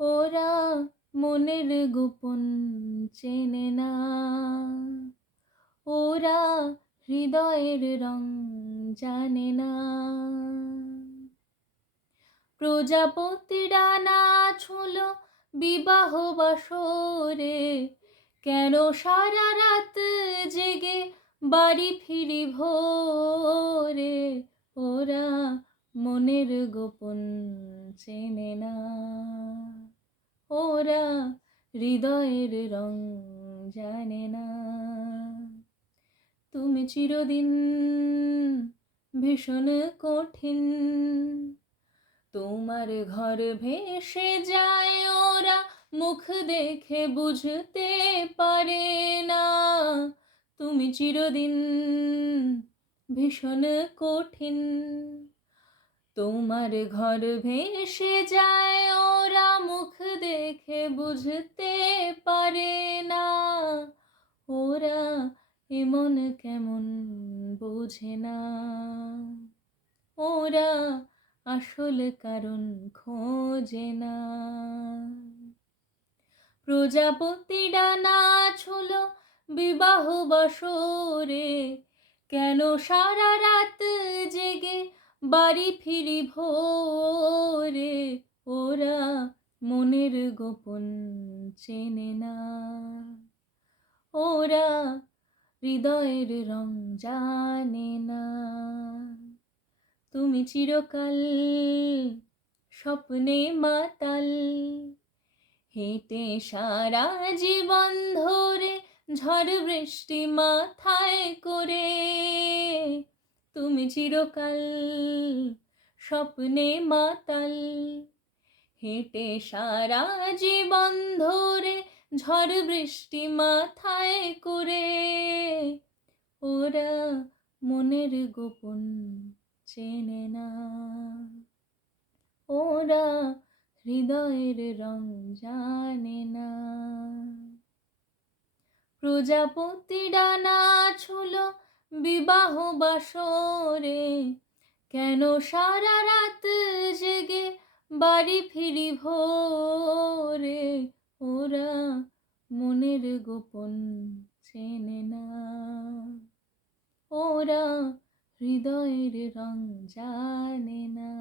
ওরা মনের গোপন চেনে না, ওরা হৃদয়ের রং জানে না। প্রজাপতিরা নাচল বিবাহ বাসরে, কেন সারা রাত জেগে বাড়ি ফিরি ভোরে। ওরা মনের গোপন চেনে না, ওরা হৃদয়ের রং জানে না। তুমি চিরদিন ভীষণ কঠিন, তোমার ঘর ভেসে যায় ওরা মুখ দেখে বুঝতে পারে না। তুমি চিরদিন ভীষণ কঠিন, তোমার ঘর ভেসে যায় ওরা মুখ দেখে বুঝতে পারে না। ওরা এমন কেমন বোঝে না, ওরা আসল কারণ খোঁজে না। প্রজাপতিরা নাচল বিবাহ বাসরে, কেন সারা রাত জেগে বাড়ি ফিরি ভোরে। ওরা মনের গোপন চেনে না, ওরা হৃদয়ের রং জানে না। তুমি চিরকাল স্বপ্নে মাতাল, হেঁটে সারা জীবন ধরে ঝড় বৃষ্টি মাথায় করে। তুমি চিরকাল স্বপ্নে মাতাল, হেঁটে সারা জীবন ধরে ঝড় বৃষ্টি মাথায় করে। ওরা মনের গোপন চেনে না, ওরা হৃদয়ের রং জানে না। প্রজাপতিরা নাচল বিবাহ বাসরে, কেন সারা রাত জেগে বাড়ি ফিরি ভোরে। ওরা মনের গোপন চেনে না, ওরা হৃদয়ের রং জানে না।